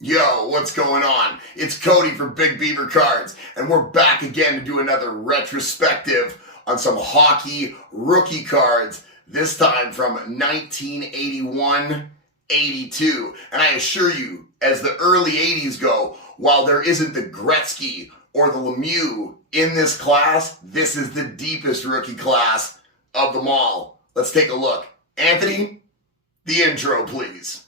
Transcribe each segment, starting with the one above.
Yo, what's going on? It's Cody from Big Beaver Cards, and we're back again to do another retrospective on some hockey rookie cards, this time from 1981-82. And I assure you, as the early 80s go, while there isn't the Gretzky or the Lemieux in this class, this is the deepest rookie class of them all. Let's take a look. Anthony, the intro, please.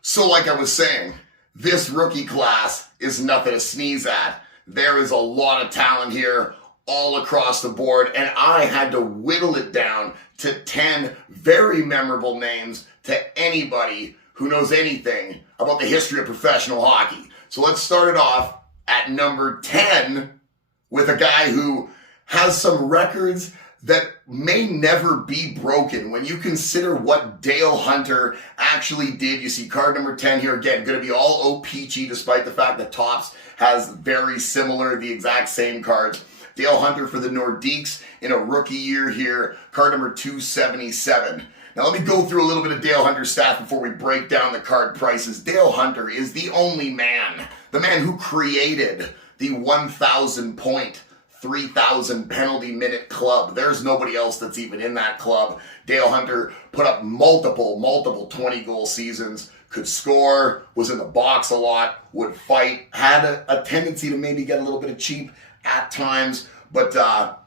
So like I was saying, this rookie class is nothing to sneeze at. There is a lot of talent here all across the board, and I had to whittle it down to 10 very memorable names to anybody who knows anything about the history of professional hockey. So let's start it off at number 10 with a guy who has some records that may never be broken. When you consider what Dale Hunter actually did, you see card number 10 here again, going to be all OPG despite the fact that Topps has very similar, the exact same cards. Dale Hunter for the Nordiques in a rookie year here, card number 277. Now let me go through a little bit of Dale Hunter's stats before we break down the card prices. Dale Hunter is the only man, the man who created the 1,000 point 3,000 penalty minute club. There's nobody else that's even in that club. Dale Hunter put up multiple 20-goal seasons, could score, was in the box a lot, would fight, had a tendency to maybe get a little bit of cheap at times, but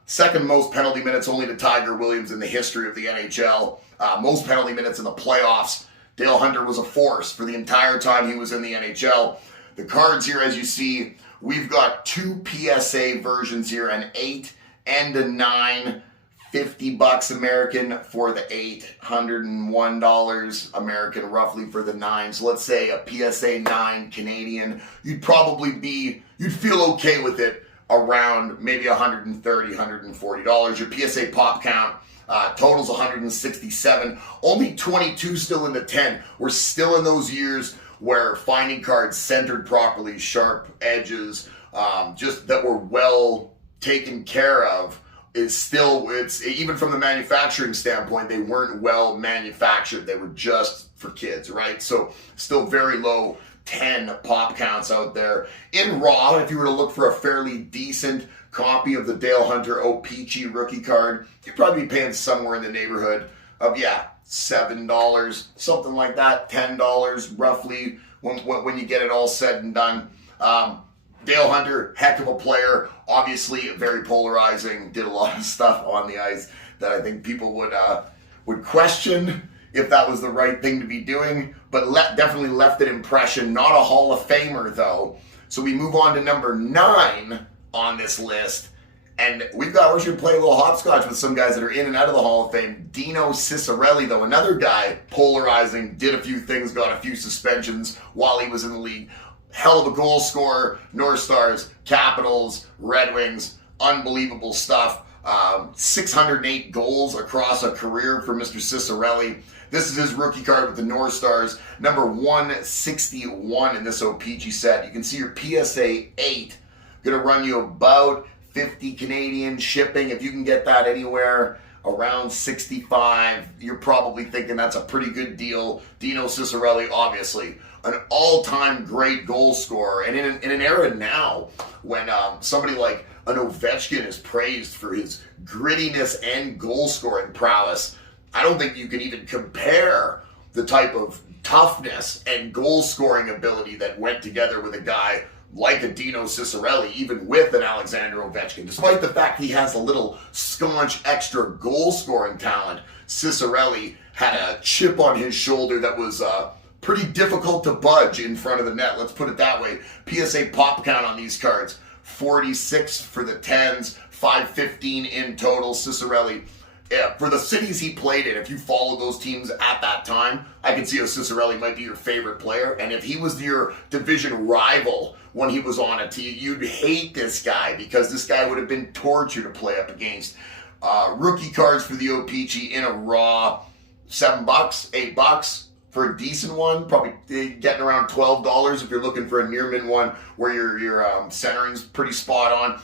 second most penalty minutes only to Tiger Williams in the history of the NHL. Most penalty minutes in the playoffs. Dale Hunter was a force for the entire time he was in the NHL. The cards here, as you see, we've got two PSA versions here, an 8 and a 9, $50 American for the 8, $101 American roughly for the 9. So let's say a PSA 9 Canadian, you'd feel okay with it around maybe $130, $140. Your PSA pop count totals 167, only 22 still in the 10. We're still in those years where finding cards centered properly, sharp edges, just that were well taken care of, it's even from the manufacturing standpoint, they weren't well manufactured. They were just for kids, right? So still very low 10 pop counts out there. In raw, if you were to look for a fairly decent copy of the Dale Hunter OPG rookie card, you'd probably be paying somewhere in the neighborhood of, $7, something like that, $10 roughly when you get it all said and done. Dale Hunter, heck of a player, obviously very polarizing, did a lot of stuff on the ice that I think people would question if that was the right thing to be doing, but definitely left an impression. Not a Hall of Famer though. So we move on to number 9 on this list. And we're going to play a little hopscotch with some guys that are in and out of the Hall of Fame. Dino Cicarelli, though, another guy polarizing, did a few things, got a few suspensions while he was in the league. Hell of a goal scorer, North Stars, Capitals, Red Wings, unbelievable stuff. 608 goals across a career for Mr. Cicarelli. This is his rookie card with the North Stars, number 161 in this OPG set. You can see your PSA 8, going to run you about 50 Canadian shipping. If you can get that anywhere around 65, you're probably thinking that's a pretty good deal. Dino Cicarelli, obviously, an all-time great goal scorer. And in an era now when somebody like an Ovechkin is praised for his grittiness and goal-scoring prowess, I don't think you can even compare the type of toughness and goal-scoring ability that went together with a guy like a Dino Cicarelli, even with an Alexander Ovechkin. Despite the fact he has a little staunch extra goal-scoring talent, Cicarelli had a chip on his shoulder that was pretty difficult to budge in front of the net. Let's put it that way. PSA pop count on these cards, 46 for the 10s, 515 in total. Cicarelli, for the cities he played in, if you followed those teams at that time, I could see how Cicarelli might be your favorite player. And if he was your division rival when he was on a team, you'd hate this guy because this guy would have been torture to play up against. Rookie cards for the OPG in a raw, $7, $8 for a decent one. Probably getting around $12 if you're looking for a near min one where your centering's pretty spot on.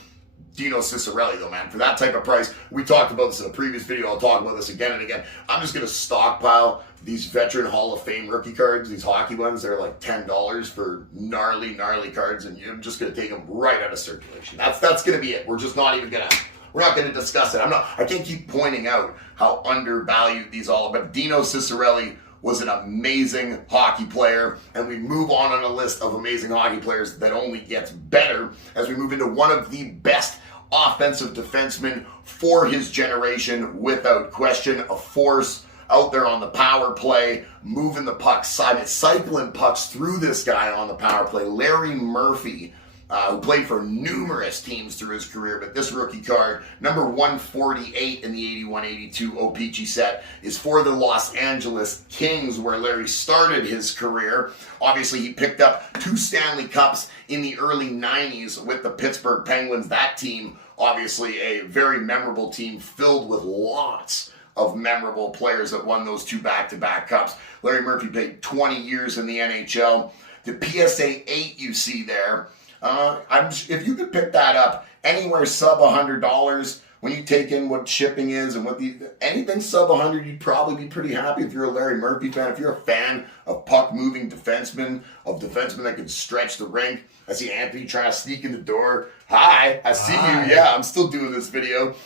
Dino Cicarelli, though, man. For that type of price, we talked about this in a previous video. I'll talk about this again and again. I'm just going to stockpile these veteran Hall of Fame rookie cards, these hockey ones. They're like $10 for gnarly cards, and you're just going to take them right out of circulation. That's going to be it. We're just not even going to... We're not going to discuss it. I can't keep pointing out how undervalued these all are, but Dino Cicarelli was an amazing hockey player, and we move on a list of amazing hockey players that only gets better as we move into one of the best offensive defensemen for his generation, without question. A force out there on the power play, moving the puck, cycling pucks through this guy on the power play. Larry Murphy, who played for numerous teams through his career, but this rookie card, number 148 in the 81-82 O-Pee-Chee set, is for the Los Angeles Kings, where Larry started his career. Obviously, he picked up 2 Stanley Cups in the early 90s with the Pittsburgh Penguins. That team, obviously a very memorable team filled with lots of memorable players that won those 2 back-to-back cups. Larry Murphy played 20 years in the NHL. The PSA 8 you see there, if you could pick that up anywhere sub $100, when you take in what shipping is and what anything sub 100, you'd probably be pretty happy. If you're a Larry Murphy fan, if you're a fan of puck-moving defensemen, of defensemen that can stretch the rink. I see Anthony trying to sneak in the door. Hi, I see you. Yeah, I'm still doing this video.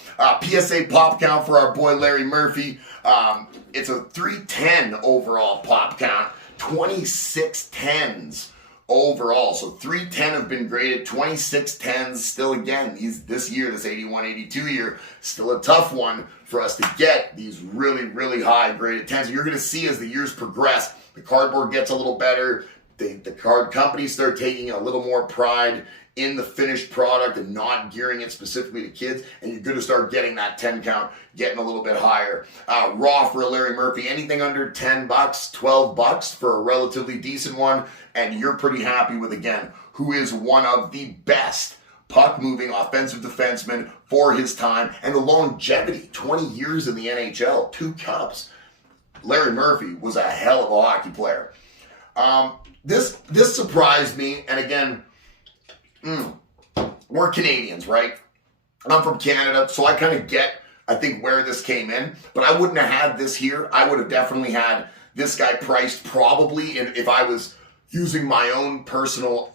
PSA pop count for our boy Larry Murphy. It's a 310 overall pop count, 26 10s. Overall, so 310 have been graded, 26 10s still. Again, this year, this 81-82 year, still a tough one for us to get these really high graded 10s. You're going to see as the years progress, the cardboard gets a little better. The card companies start taking a little more pride in the finished product and not gearing it specifically to kids, and you're going to start getting that 10 count getting a little bit higher. Raw for a Larry Murphy, anything under $10, $12 for a relatively decent one, and you're pretty happy with, again, who is one of the best puck-moving offensive defensemen for his time, and the longevity, 20 years in the NHL, 2 cups. Larry Murphy was a hell of a hockey player. This surprised me, and again, we're Canadians, right? I'm from Canada, so I kind of get, I think, where this came in, but I wouldn't have had this here. I would have definitely had this guy priced probably, if I was using my own personal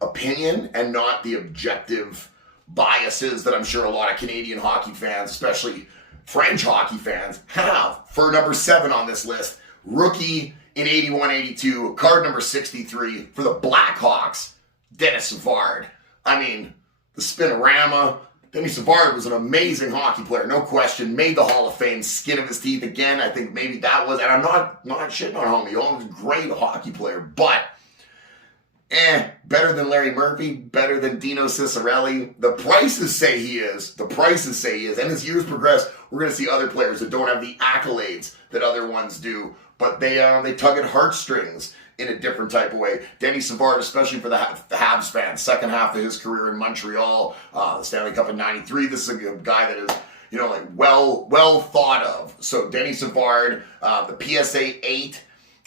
opinion and not the objective biases that I'm sure a lot of Canadian hockey fans, especially French hockey fans, have. For number 7 on this list, rookie in 81-82, card number 63 for the Blackhawks, Denis Savard. I mean, the spinorama. Denis Savard was an amazing hockey player, no question. Made the Hall of Fame, skin of his teeth again. I think maybe that was, and I'm not shitting on homie. He was a great hockey player, but better than Larry Murphy, better than Dino Cicarelli. The prices say he is. The prices say he is. And as years progress, we're going to see other players that don't have the accolades that other ones do, but they tug at heartstrings in a different type of way. Denis Savard, especially for the Habs fans, second half of his career in Montreal, the Stanley Cup in '93. This is a guy that is, like well thought of. So Denis Savard, the PSA 8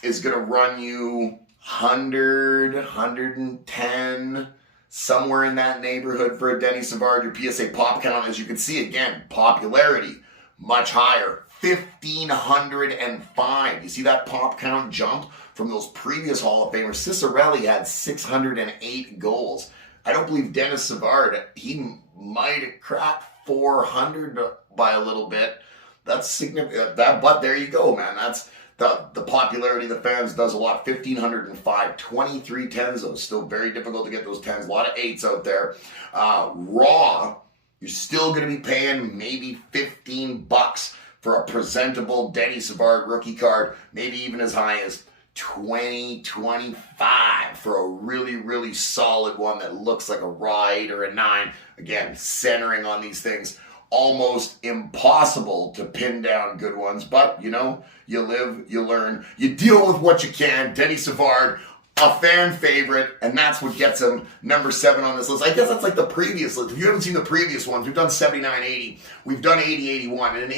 is going to run you 100, 110, somewhere in that neighborhood for a Denis Savard. Your PSA pop count, as you can see, again, popularity much higher, 1,505. You see that pop count jump from those previous Hall of Famers? Cicarelli had 608 goals. I don't believe Denis Savard, he might have cracked 400 by a little bit. That's significant. But there you go, man. That's the popularity of the fans does a lot. 1,505, 23 10s, though. Still very difficult to get those 10s. A lot of 8s out there. Raw, you're still going to be paying maybe $15 for a presentable Denis Savard rookie card. Maybe even as high as 20, 25 for a really solid one that looks like a raw 8 or a 9. Again, centering on these things. Almost impossible to pin down good ones, but you live, you learn, you deal with what you can. Denis Savard, a fan favorite, and that's what gets him number 7 on this list. I guess that's like the previous list. If you haven't seen the previous ones, we've done 79-80, we've done 80-81, and in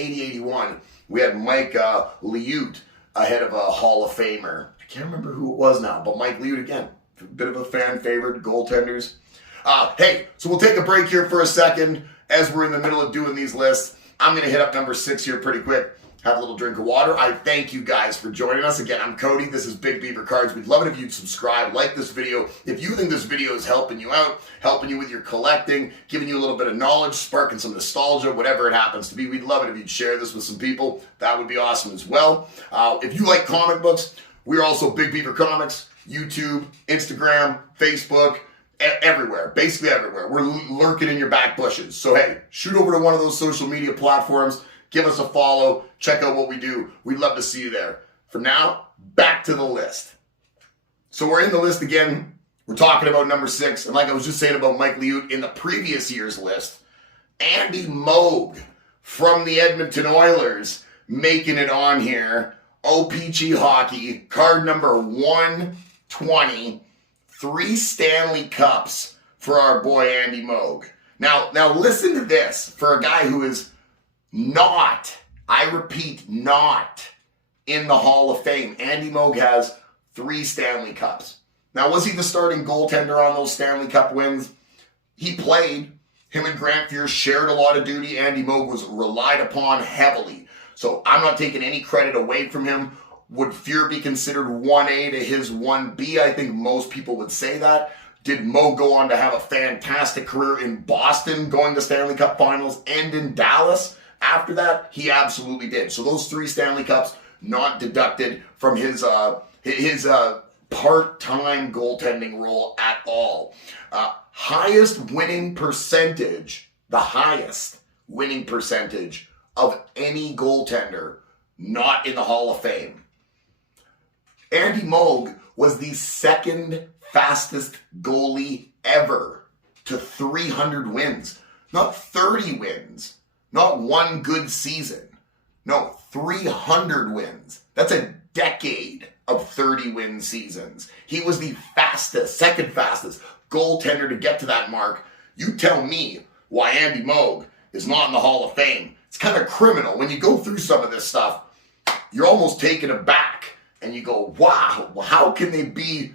80-81, we had Mike Liut ahead of a Hall of Famer. I can't remember who it was now, but Mike Liut again, a bit of a fan favorite, goaltenders. Hey, so we'll take a break here for a second as we're in the middle of doing these lists. I'm going to hit up number 6 here pretty quick. Have a little drink of water. I thank you guys for joining us. Again, I'm Cody. This is Big Beaver Cards. We'd love it if you'd subscribe, like this video. If you think this video is helping you out, helping you with your collecting, giving you a little bit of knowledge, sparking some nostalgia, whatever it happens to be, we'd love it if you'd share this with some people. That would be awesome as well. If you like comic books, we're also Big Beaver Comics, YouTube, Instagram, Facebook, everywhere, basically everywhere. We're lurking in your back bushes. So hey, shoot over to one of those social media platforms. Give us a follow. Check out what we do. We'd love to see you there. For now, back to the list. So we're in the list again. We're talking about number 6. And like I was just saying about Mike Liut in the previous year's list, Andy Moog from the Edmonton Oilers making it on here. OPG Hockey, card number 120. 3 Stanley Cups for our boy Andy Moog. Now listen to this. For a guy who is not, I repeat, not in the Hall of Fame, Andy Moog has 3 Stanley Cups. Now, was he the starting goaltender on those Stanley Cup wins? He played. Him and Grant Fuhr shared a lot of duty. Andy Moog was relied upon heavily. So I'm not taking any credit away from him. Would Fuhr be considered 1A to his 1B? I think most people would say that. Did Moog go on to have a fantastic career in Boston, going to Stanley Cup Finals, and in Dallas? After that, he absolutely did. So those 3 Stanley Cups not deducted from his part-time goaltending role at all. Highest winning percentage, the highest winning percentage of any goaltender not in the Hall of Fame. Andy Moog was the 2nd fastest goalie ever to 300 wins. Not 30 wins. Not 1 good season. No, 300 wins. That's a decade of 30-win seasons. He was the fastest, 2nd fastest goaltender to get to that mark. You tell me why Andy Moog is not in the Hall of Fame. It's kind of criminal. When you go through some of this stuff, you're almost taken aback. And you go, wow, how can they be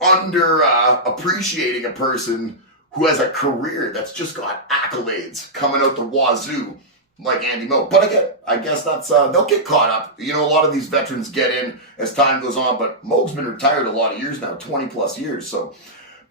appreciating a person who has a career that's just got accolades coming out the wazoo like Andy Moog? But I guess that's, they'll get caught up. You know, a lot of these veterans get in as time goes on, but Moog's been retired a lot of years now, 20 plus years. So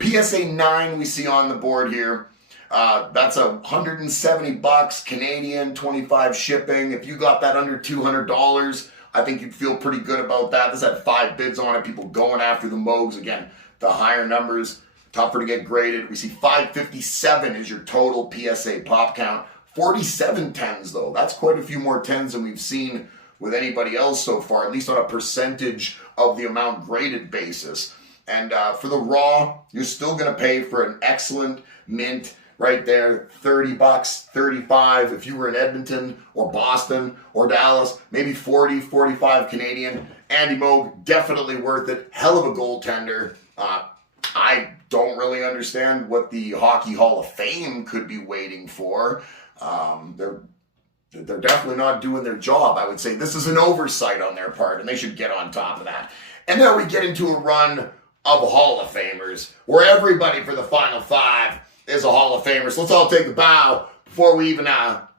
PSA 9 we see on the board here. That's $170 Canadian, 25 shipping. If you got that under $200, I think you'd feel pretty good about that. This had 5 bids on it. People going after the Moogs. Again, the higher numbers, tougher to get graded. We see 557 is your total PSA pop count. 47 10s, though. That's quite a few more 10s than we've seen with anybody else so far, at least on a percentage of the amount graded basis. And for the raw, you're still going to pay for an excellent mint right there, $30, $35. If you were in Edmonton or Boston or Dallas, maybe 40, 45 Canadian. Andy Moog, definitely worth it. Hell of a goaltender. I don't really understand what the Hockey Hall of Fame could be waiting for. They're definitely not doing their job. I would say this is an oversight on their part, and they should get on top of that. And then we get into a run of Hall of Famers, where everybody for the final 5 is a Hall of Famer. So let's all take a bow before we even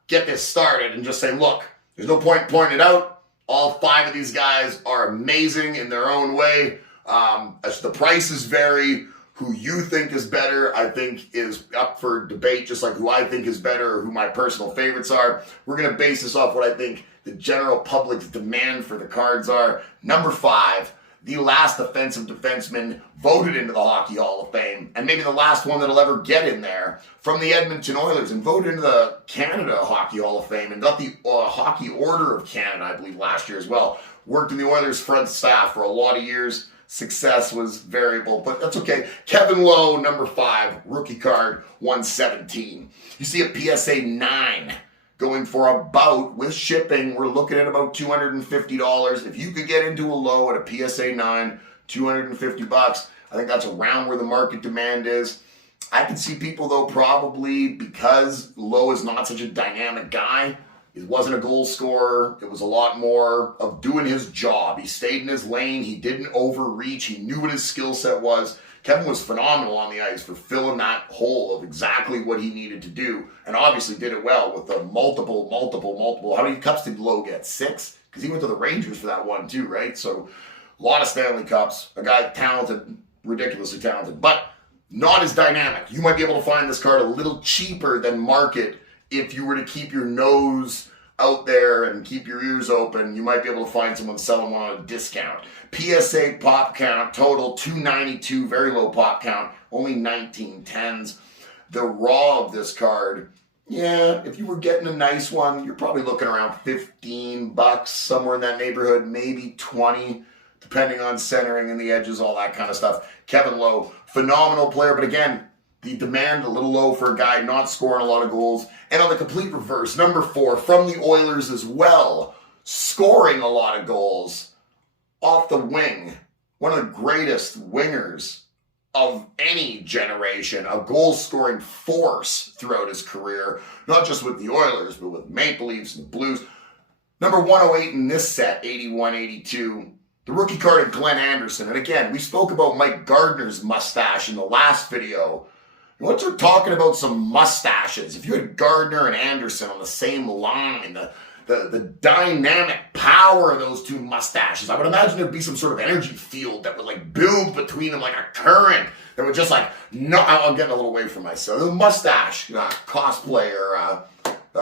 get this started and just say, look, there's no point pointing it out. All 5 of these guys are amazing in their own way. As the prices vary, who you think is better, I think is up for debate, just like who I think is better or who my personal favorites are. We're going to base this off what I think the general public's demand for the cards are. Number 5. The last offensive defenseman voted into the Hockey Hall of Fame, and maybe the last one that'll ever get in there, from the Edmonton Oilers, and voted into the Canada Hockey Hall of Fame, and got the Hockey Order of Canada, I believe, last year as well. Worked in the Oilers front staff for a lot of years. Success was variable, but that's okay. Kevin Lowe, number 5, rookie card, 117. You see a PSA 9. Going for about, with shipping, we're looking at about $250. If you could get into a Lowe at a PSA 9, $250, I think that's around where the market demand is. I can see people, though, probably because Lowe is not such a dynamic guy. He wasn't a goal scorer. It was a lot more of doing his job. He stayed in his lane. He didn't overreach. He knew what his skill set was. Kevin was phenomenal on the ice for filling that hole of exactly what he needed to do, and obviously did it well with the multiple. How many cups did Lowe get? 6? Because he went to the Rangers for that one too, right? So a lot of Stanley Cups. A guy talented, ridiculously talented, but not as dynamic. You might be able to find this card a little cheaper than market if you were to keep your nose out there and keep your ears open. You might be able to find someone selling one on a discount. PSA pop count total 292, very low pop count, only 1910s. The raw of this card, yeah, if you were getting a nice one, you're probably looking around $15, somewhere in that neighborhood, maybe 20, depending on centering and the edges, all that kind of stuff. Kevin Lowe, phenomenal player, but again, the demand a little low for a guy not scoring a lot of goals. And on the complete reverse, number 4, from the Oilers as well, scoring a lot of goals off the wing. One of the greatest wingers of any generation, a goal-scoring force throughout his career, not just with the Oilers, but with Maple Leafs and the Blues. Number 108 in this set, 81-82. The rookie card of Glen Anderson. And again, we spoke about Mike Gardner's mustache in the last video. Once we're talking about some mustaches, if you had Gardner and Anderson on the same line, the dynamic power of those two mustaches, I would imagine there'd be some sort of energy field that would like build between them like a current that would just like, no, I'm getting a little away from myself. The mustache, cosplayer,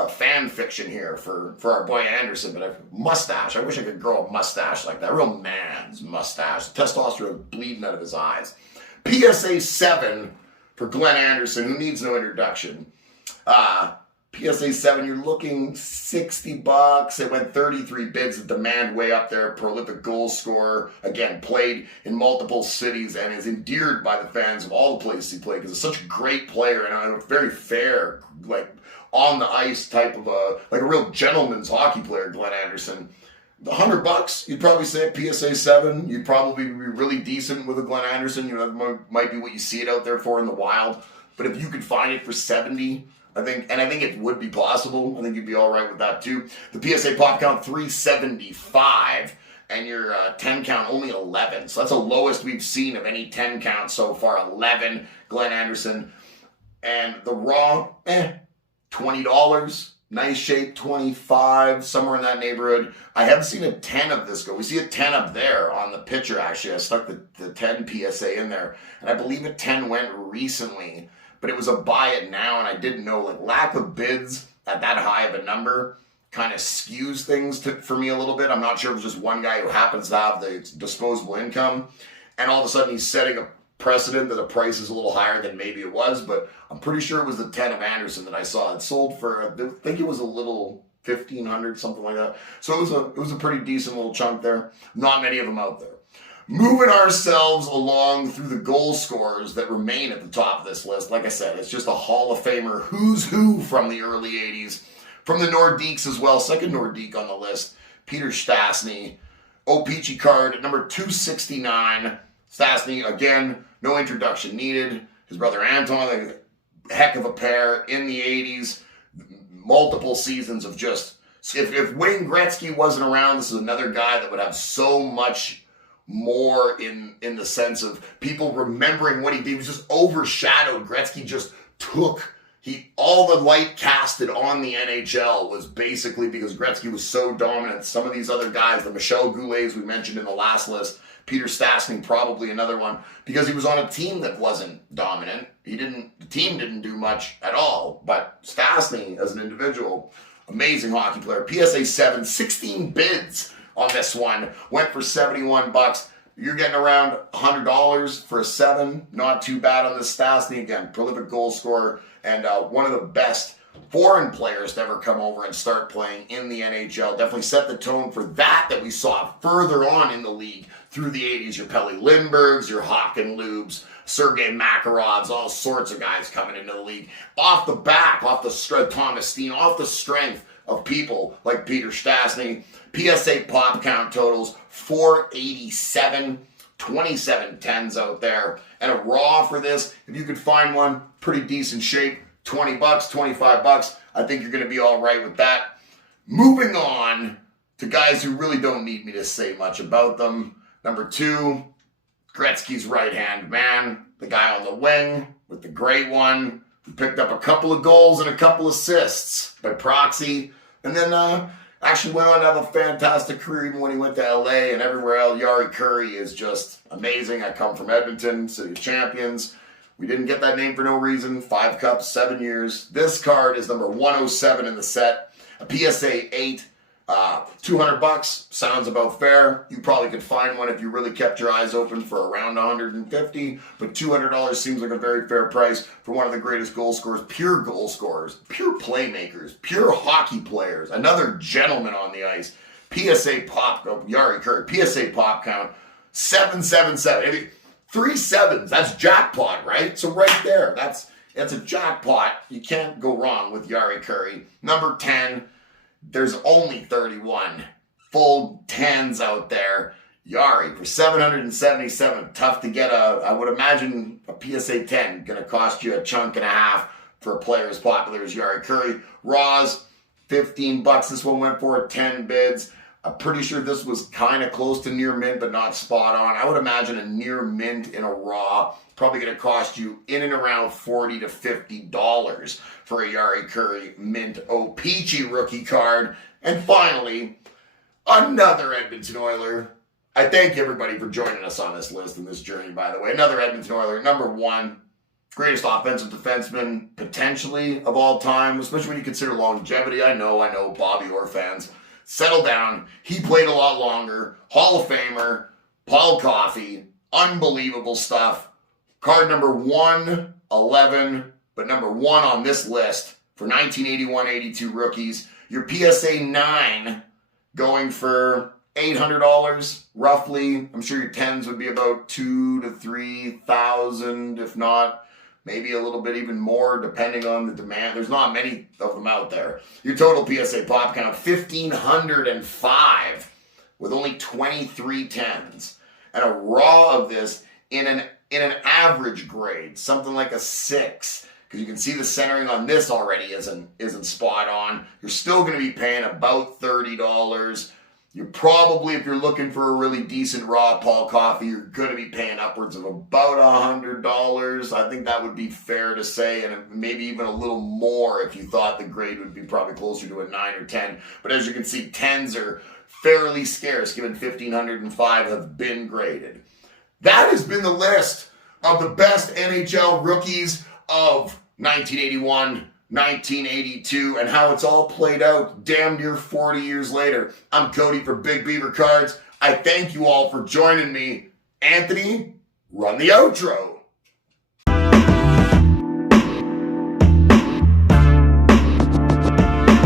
fan fiction here for our boy Anderson, but a mustache. I wish I could grow a mustache like that. A real man's mustache. Testosterone bleeding out of his eyes. PSA 7 for Glen Anderson, who needs no introduction. PSA 7, you're looking $60. It went 33 bids. The demand way up there. Prolific goal scorer. Again, played in multiple cities and is endeared by the fans of all the places he played because he's such a great player and a very fair, like on the ice type of a real gentleman's hockey player, Glen Anderson. $100, you'd probably say at PSA 7. You'd probably be really decent with a Glen Anderson. You know, that might be what you see it out there for in the wild. But if you could find it for 70, I think it would be possible. I think you'd be all right with that too. The PSA pop count 375, and your 10 count only 11. So that's the lowest we've seen of any 10 count so far. 11, Glen Anderson, and the raw, $20. Nice shape, 25, somewhere in that neighborhood. I haven't seen a 10 of this go. We see a 10 up there on the picture, actually. I stuck the 10 PSA in there. And I believe a 10 went recently, but it was a buy it now, and I didn't know. Like, lack of bids at that high of a number kind of skews things for me a little bit. I'm not sure if it was just one guy who happens to have the disposable income, and all of a sudden he's setting a precedent that the price is a little higher than maybe it was, but I'm pretty sure it was the 10 of Anderson that I saw. It sold for, I think it was a little $1,500, something like that. So it was a pretty decent little chunk there. Not many of them out there. Moving ourselves along through the goal scorers that remain at the top of this list. Like I said, it's just a Hall of Famer who's who from the early 80s. From the Nordiques as well, second Nordique on the list, Peter Stastny. O-Pee-Chee card at number 269. Stastny, again, no introduction needed. His brother Anton, a heck of a pair in the 80s. Multiple seasons of just... If Wayne Gretzky wasn't around, this is another guy that would have so much more in the sense of people remembering what he did. He was just overshadowed. Gretzky just took... all the light casted on the NHL was basically because Gretzky was so dominant. Some of these other guys, the Michel Goulets we mentioned in the last list, Peter Stastny, probably another one, because he was on a team that wasn't dominant. The team didn't do much at all, but Stastny, as an individual, amazing hockey player. PSA 7, 16 bids on this one, went for $71. You're getting around $100 for a 7. Not too bad on this Stastny. Again, prolific goal scorer and one of the best foreign players to ever come over and start playing in the NHL. Definitely set the tone for that we saw further on in the league through the 80s. Your Pelle Lindberghs, your Hockenlubes, Sergei Makarovs, all sorts of guys coming into the league. Off the back, off the strength, Thomas Steen, off the strength of people like Peter Stastny. PSA pop count totals, 487, 27 10s out there. And a raw for this, if you could find one, pretty decent shape, $20, $25, I think you're going to be all right with that. Moving on to guys who really don't need me to say much about them. Number 2, Gretzky's right-hand man, the guy on the wing with the great one, who picked up a couple of goals and a couple assists by proxy, and then actually went on to have a fantastic career even when he went to LA and everywhere else. Yuri Curry is just amazing. I come from Edmonton, City of Champions. We didn't get that name for no reason. 5 cups, 7 years. This card is number 107 in the set. A PSA 8. $200 sounds about fair. You probably could find one if you really kept your eyes open for around $150, but $200 seems like a very fair price for one of the greatest goal scorers, pure playmakers, pure hockey players, another gentleman on the ice. PSA pop, Yuri Curry, PSA pop count, 777. 3 7s, that's jackpot, right? So right there, that's a jackpot. You can't go wrong with Yuri Curry. Number 10, there's only 31 full 10s out there. Yuri for 777. Tough to get I would imagine a PSA 10 going to cost you a chunk and a half for a player as popular as Yuri Curry. Raws, $15. This one went for 10 bids. I'm pretty sure this was kind of close to near mint, but not spot on. I would imagine a near mint in a raw probably going to cost you in and around $40 to $50 for a Yuri Curry mint O-Peachy rookie card. And finally, another Edmonton Oiler. I thank everybody for joining us on this list and this journey, by the way. Another Edmonton Oiler, number 1, greatest offensive defenseman potentially of all time, especially when you consider longevity. I know, Bobby Orr fans. Settle down. He played a lot longer. Hall of Famer, Paul Coffey. Unbelievable stuff. Card number 111, but number 1 on this list for 1981-82 rookies. Your PSA 9 going for $800 roughly. I'm sure your 10s would be about $2,000 to $3,000, if not maybe a little bit even more depending on the demand. There's not many of them out there. Your total PSA pop count, 1,505 with only 23 10s. And a raw of this in an average grade, something like a 6. Because you can see the centering on this already isn't spot on. You're still going to be paying about $30. You're probably, if you're looking for a really decent raw Paul Coffey, you're going to be paying upwards of about $100. I think that would be fair to say, and maybe even a little more if you thought the grade would be probably closer to a 9 or 10. But as you can see, 10s are fairly scarce, given 1,505 have been graded. That has been the list of the best NHL rookies of 1981, 1982, and how it's all played out damn near 40 years later. I'm Cody for Big Beaver Cards. I thank you all for joining me. Anthony, run the outro.